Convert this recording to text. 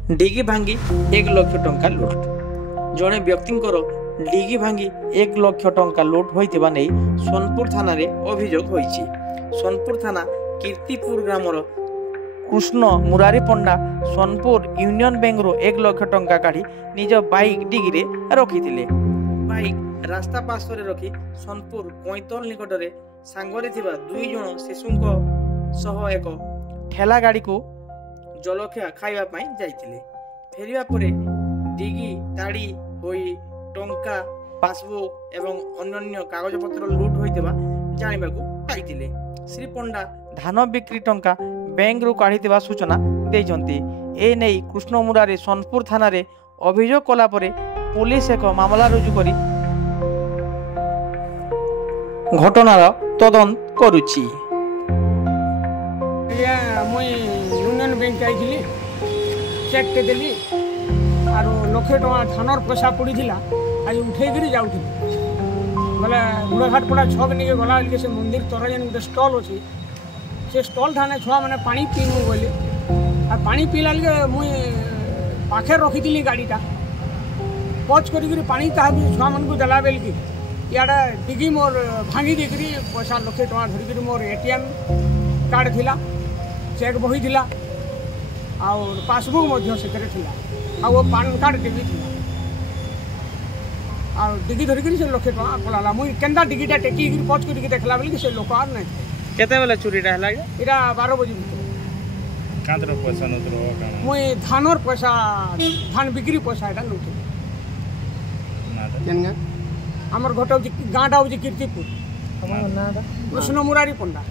डिगी भांगी 1 लाख टंका लुट। जड़े व्यक्ति डिगी भांगी 1 लाख टंका लुट होइतिबा नै सोनपुर थाना रे अभियोग होइछि। सोनपुर थाना कीर्तिपुर ग्रामर कृष्ण मुरारी पंडा सोनपुर यूनियन बैंक रो 1 लाख टंका काढ़ी निज बाइक डिगी रे रखिथिले। बाइक रास्ता पार्श्व रखी सोनपुर कोइतल निकट में सांगरे थिबा 2 जण शिशुंको सह एक ठेला गाड़ी को जलखिया खाइबा पाई जाइथिले। फेरिया परे डिगी ताड़ी होई टंका पासबुक एवं अन्य कागजपत्र लुट होइतिबा जानिबाकू पाइथिले। श्री पंडा धान बिक्री टंका बैंक रु काढ़ीतिबा सूचना देइचंती। ए नै कृष्ण मुरारी सोनपुर थाना रे अभियोग कला परे पुलिस एक मामला रुजु करी घटनार तदंत करुछि। मुई यूनियन बैंक आई चेक टे देली आर लक्षे टଙ୍କା थानर पैसा पड़ा आज उठेक जाऊँ बोले गुड़घाट पड़ा छक नहीं गला से मंदिर तर जेन गोटे स्टल अच्छे से स्टल ठाने छुआ मैंने पानी पीमु बोले आ पानी पीला मुई पाखे रखी गाड़ीटा पच कर पानी क्या छुआ मन को देला बेल कि इड़ा डिगी मोर भांगी देकरी पैसा लक्षे टଙ୍କା धरिक मोर एटीएम कार्ड थिला चेक बही थिला और पासबुक से वो पान कार्ड टे भी थिला और डिगी धरिक से लक्षे टଙ୍କା पलाला मुई केनता डिगीटा टेकी पच कर देखला बेल से लोक आर नहीं केते बेला चोरीटा हला इरा 12 बजे कांतर पैसा नतरो काना मुई धानर पैसा धान बिक्री पैसा एटा नउथे केनगा हमर घट गाँटा हूँ कीर्तिपुर कृष्ण मुरारी पंडा।